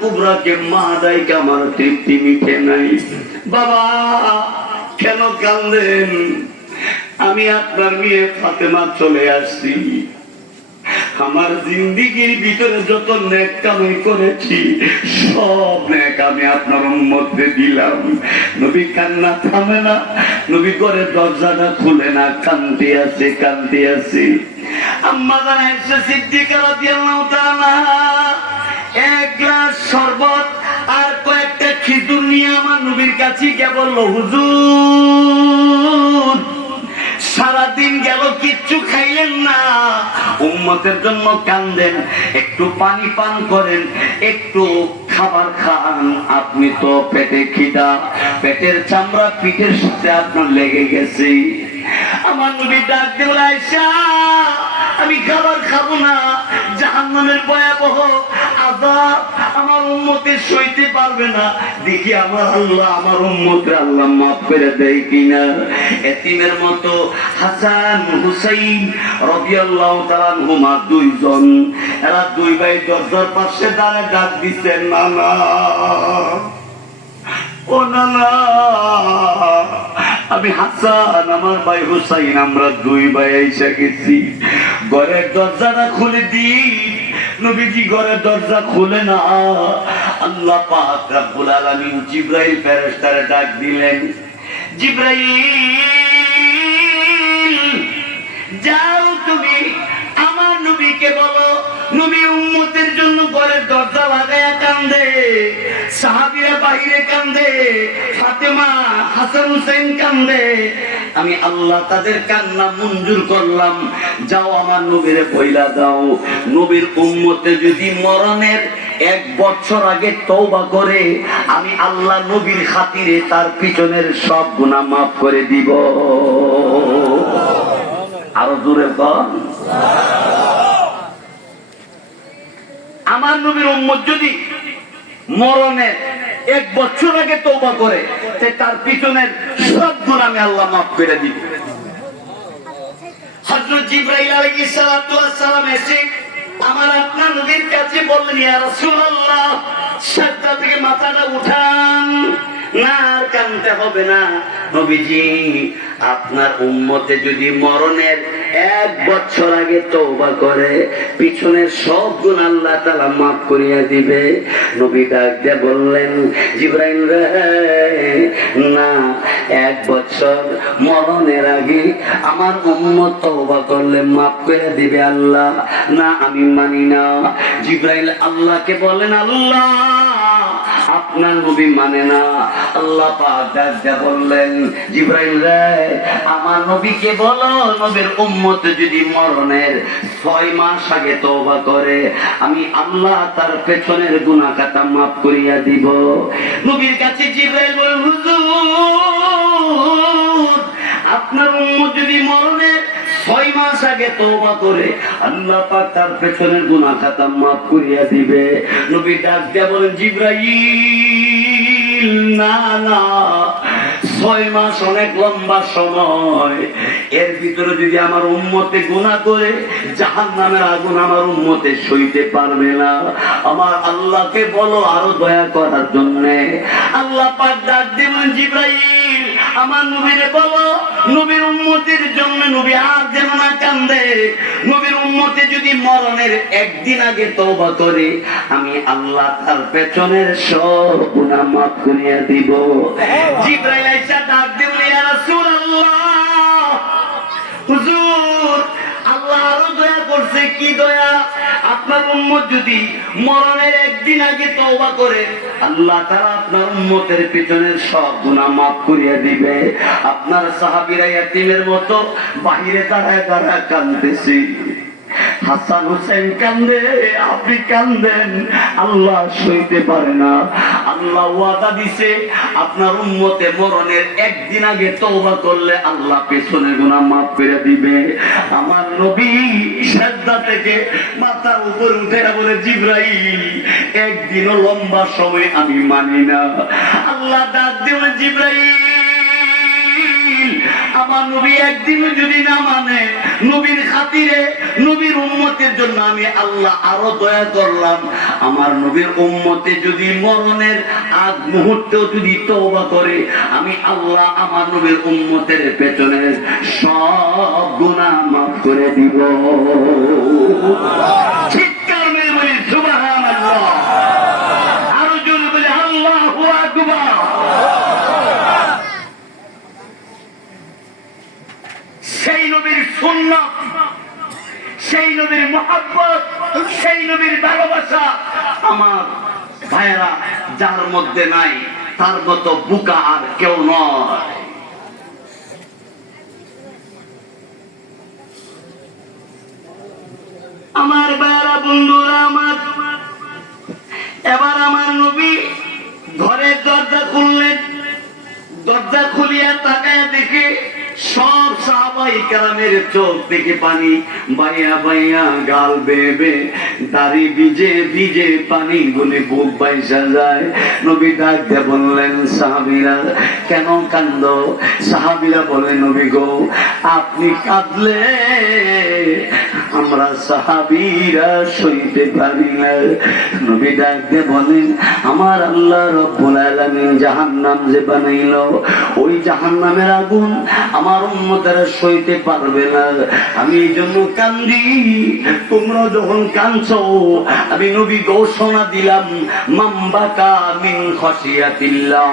কুবরাকে মা দাইকে আমার তৃপ্তি মিটে নাই। বাবা কেন কান্দেন? আমি আপনার মেয়ে ফাতেমা চলে আসছি। আমার জিন্দিগির ভিতরে যত নেক কামাই করেছি সব নেক আমি আপনার উম্মতকে দিলাম। নবী কান্না থামে না, নবী করে দরজাটা খুলে না, কান্দতে আছে কান্দতে আছে। আম্মা জান আয়েশা সিদ্দিকা রাদিয়াল্লাহু তাআলা এক গ্লাস শরবত আর কয়েকটা খেজুর নিয়ে আমার নবীর কাছে গিয়ে বলল, হুজুর সারাদিন গেল কিচ্ছু খাইলেন না, উম্মতের জন্য কান্দেন, একটু পানি পান করেন, একটু খাবার খান। আপনি তো পেটে খিদা, পেটের চামড়া পিঠের সাথে আপনার লেগে গেছে। আমার নবী ডাক দিয়ে বলে, আয়েশা আমি খাবার খাবো না, জাহান্নামের ভয়াবহ আযাব আমার উম্মতের সইতে পারবে না। দেখি আমার আল্লাহ আমার উম্মতের আল্লাহ মাফ করে দেয় কিনা। এতিমের মতো হাসান হুসাইন রাদিয়াল্লাহু তাআলা আনহুমা দুইজন, এরা দুই ভাই দরজার পাশে দাঁড়ায় ডাক দিচ্ছেন, নানা ও নানা, আমি হাসান আমার ভাই হুসাইন আমরা দুই ভাই এসে গেছি, ঘরের দরজাটা খুলে দি। নবীজি ঘরের দরজা খুলে না। আল্লাহ পাক রব্বুল আলামিন জিবরাইল ফেরেশতারে ডাক দিলেন, জিবরাইল যাও তুমি আমার নবীকে বলো, নবী উম্মতের জন্য ঘরের দরজা লাগায়া কান্দে, সাহাবীরা বাহিরে কান্দে, ফাতেমা হাসান হুসাইন কান্দে, আমি আল্লাহ তাদের কান্না মঞ্জুর করলাম। যাও আমার নবীরে বইলা দাও, নবীর উম্মতে যদি মরণের 1 বছর আগে তওবা করে আমি আল্লাহ নবীর খাতিরে তার পিছনের সব গুনাহ মাফ করে দিব। আরো জোরে বল। আমার নবীর উম্মত যদি মরণের 1 বছর আগে তওবা করে তার পিছনের সব গুনাহ আমি আল্লাহ মাফ করে দিব। হযরত জিবরাইল আলাইহিস সালাতু ওয়াস সালাম এসে আমার আপনার নবীর কাছে বললেন, ইয়া রাসূলুল্লাহ সাজদা থেকে মাথাটা উঠান। না আর কাঁদতে হবে না নবীজি, আপনার উম্মতে যদি মরণের 1 বছর আগে তওবা করে পিছনের সব গুনাহ আল্লাহ তাআলা মাফ করিয়া দিবে। নবী ডাক দিয়ে বললেন, জিবরাইল রে, না 1 বছর মরণের আগে আমার উম্মত তওবা করলে মাফ করে দিবে আল্লাহ। না আমি মানি না। জিবরাইল আল্লাহকে বলেন, আল্লাহ আপনার নবী মানে না। আল্লাহ পাক ডাক দিয়ে বললেন, জিবরাইল রে আমার নবীকে বলো, নবীর উম্মত যদি মরণের 6 মাস আগে তওবা করে আমি আল্লাহ তার পেছনের গুনাহ খাতা মাফ করিয়া দিব। নবীর কাছে জিবরাইল বলে, হুজুর আপনার উম্মত যদি মরণের 6 মাস আগে তওবা করে আল্লাহ পাক তার পেছনের গুনাহ খাতা মাফ করিয়া দিবে। নবী ডাক দিয়ে বলেন, জিবরাইল না না, 6 মাস অনেক লম্বা সময়, এর ভিতরে যদি আমার উম্মতে গুনাহ করে জাহান্নামের আগুন আমার উম্মতে সইতে পারবে না। আমার আল্লাহকে বলো আরো দয়া করার জন্য। আল্লাহ পাক ডাক দিলেন, জিবরাইল আমার নবীরে বলো, নবীর উম্মতের জন্য নবী আর যেন না কান্দে। নবীর উম্মতে যদি মরণের 1 দিন আগে তওবা করে আমি আল্লাহ তার পেছনের সব গুনাহ মাফ করিয়া দিব। জিবরাইল আয়েশা ডাক দিলেন, ইয়া রাসূলুল্লাহ হুজুর আল্লাহ আরো দয়া করছে। কি দয়া? আপনার উম্মত যদি মরণের 1 দিন আগে তওবা করে আল্লাহ তাআলা আপনার উম্মতের পিছনের সব গুনাহ মাফ করিয়া দিবে। আপনার সাহাবীরা ইয়াতীমের মতো বাহিরে দাঁড়ায় দাঁড়ায় কাঁদতেছে। হাসান হুসাইন কান্দে, আপনি কান্দেন, আল্লাহ সইতে পারে না। আল্লাহ ওয়াদা দিছে আপনার উম্মতে মরণের 1 দিন আগে তওবা করলে আল্লাহ পেছনের গুনাহ মাফ করে দিবে। আমার নবী সিজদা থেকে মাথার উপর উঠে বলে, জিবরাইল 1 দিনও লম্বা সময় আমি মানি না। আল্লাহ ডাক দিলেন, জিবরাইল আমার নবী একদিন যদি না মানে, নবীর খাতিরে নবীর উম্মতের জন্য আমি আল্লাহ আরো দয়া করলাম। আমার নবীর উম্মতে যদি মরণের আগ মুহূর্তেও যদি তওবা করে, আমি আল্লাহ আমার নবীর উম্মতের পেছনের সব গুনাহ মাফ করে দিব। চিৎকার মেরে বলি সুবহানাল্লাহ, আরো জোরে বলি আল্লাহু আকবার। সেই নবীর সুন্নাত, সেই নবীর মহব্বত, সেই নবীর ভালোবাসা আমার ভাইরা যার মধ্যে নাই, তার মতো বুকা আর কেউ নয়। আমার ভাইরা বন্ধুরা আমার, এবার আমার নবী ঘরের দরজা খুললেন। দরজা খুলিয়া তাকায় দেখে সব সাহাবাই কেরামের চোখ থেকে পানি বাইয়া বাইয়া, গাল বেবে, দাড়ি ভিজে ভিজে পানি গুলি বুক বাইসা যায়। নবী ডাক দিয়ে বললেন, সাহাবীরা কেন কান্দ? সাহাবীরা বলে, নবী গো আপনি কাঁদলে আমরা সাহাবীরা সইতে পারি না। নবী ডাক দিয়ে বলেন, আমার আল্লাহ রব্বুল আলামিন জাহান্নাম যে বানাইলো, ওই জাহান্নামের আগুন আমার উম্মতেরা সইতে পারবে না। আমি এই জন্য কান্দি। তোমরা যখন কাঁদছো, আমি নবী ঘোষণা দিলাম, মামবাকা মিন খাশিয়াতিল্লাহ,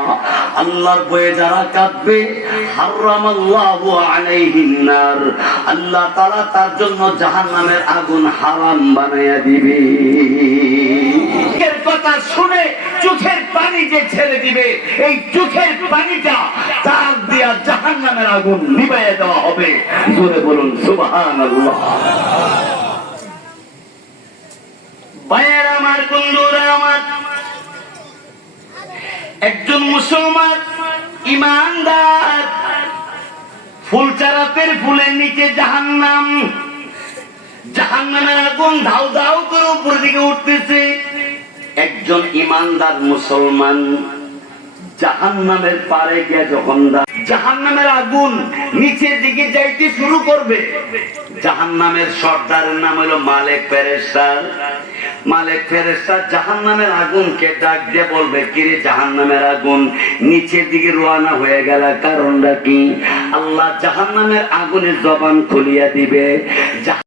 আল্লাহর ভয়ে যারা কাঁদবে, হারামাল্লাহু আলাইহিন নার, আল্লাহ তাআলা তার জন্য জাহান্নামের আগুন হারাম বানায়া দিবে। এর কথা শুনে চোখের পানি যে ছেড়ে দিবে, এই চোখের পানিটা তার দিয়া জাহান্নামের আগুন নিভাইয়া দেওয়া হবে। জোরে বলুন সুবহানাল্লাহ। ভাইয়েরা আমার, বন্ধুরা আমার, একজন মুসলমান ইমানদার, ফুল চারাতের ফুলের নিচে জাহান্নাম, জাহান্নামের আগুন ধাউ ধাউ করে উপর দিকে উঠতেছে। একজন ইমানদার মুসলমান জাহান্নামের পারে গিয়ে যখন জাহান্নামের আগুন নিচের দিকে যাইতে শুরু করবে, জাহান্নামের সর্দারের নাম হলো মালিক ফেরেশতা। মালিক ফেরেশতা জাহান্নামের আগুনকে ডাক দিয়ে বলবে, কিরে জাহান্নামের আগুন নিচের দিকে রওনা হয়ে গেল, কারণটা কি? আল্লাহ জাহান্নামের আগুনের জবান খুলিয়া দিবে।